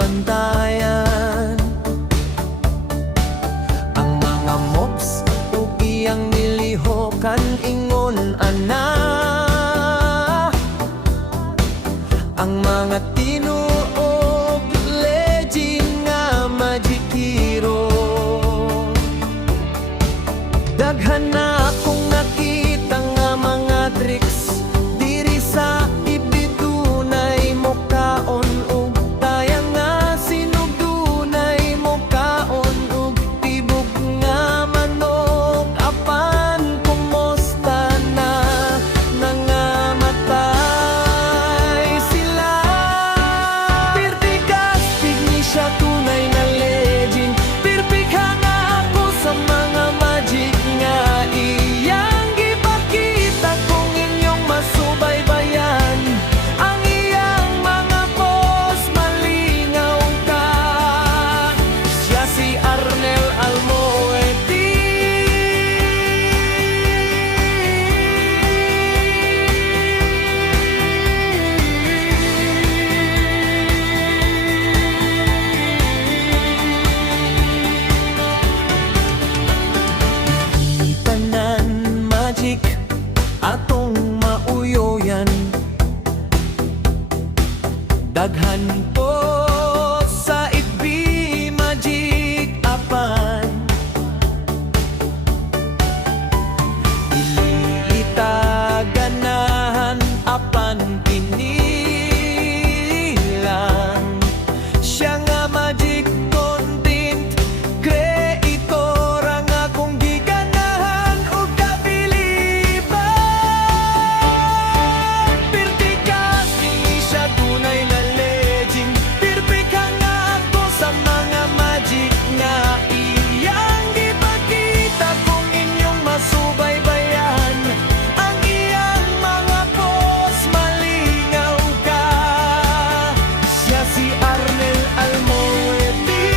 bantayan. Ang mga mobs ug iyang nilihokan ingon ana. Ang mga tinuod legend nga magic hero. Daghan na akong nakita nga mga tricks diri sa ibidunay mo kaon ug tayang nga sinugdunay mo kaon ug tibok nga manok. Apan kumusta na nangamatay sila. Pirtigas tigni siya tunay na legend. Pirpika nga ako sa mga magic nga iyang gipakita kung inyong masubaybayan. Ang iyang mga boss malingaw ka. Siya si Arnel Almoeti. Tanan magic atong mauyoyan. Daghan po sa ibi magic apan. Ililita ganahan apan pinilang. Siya nga magic content creator ang akong giganahan ug kabiliban. Pirtigas dili siya tunay na legend. Pirpika nga ako sa mga magic nga iyang gipakita kung inyong masubaybayan. Ang iyang mga boss malingaw ka. Siya si Arnel Almoeti.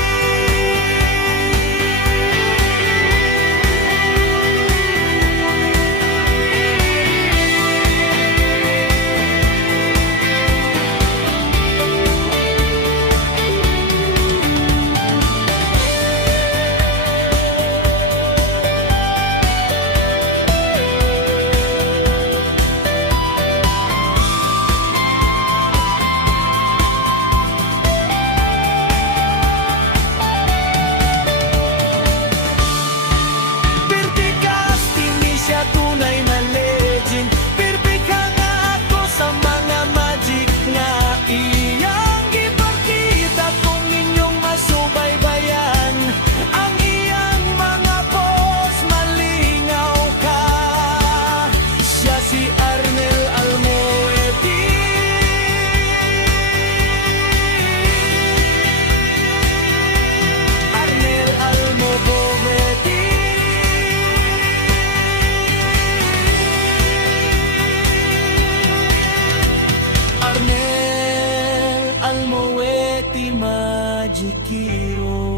Pirtigas dili siya tunay na legend. Pirpika nga ako sa mga magic nga iyang gipakita kung inyong masubaybayan. Ang iyang mga boss malingaw ka. Siya si Arnel Almoeti. Arnel Almoeti. Arnel Almoeti Magic Hero.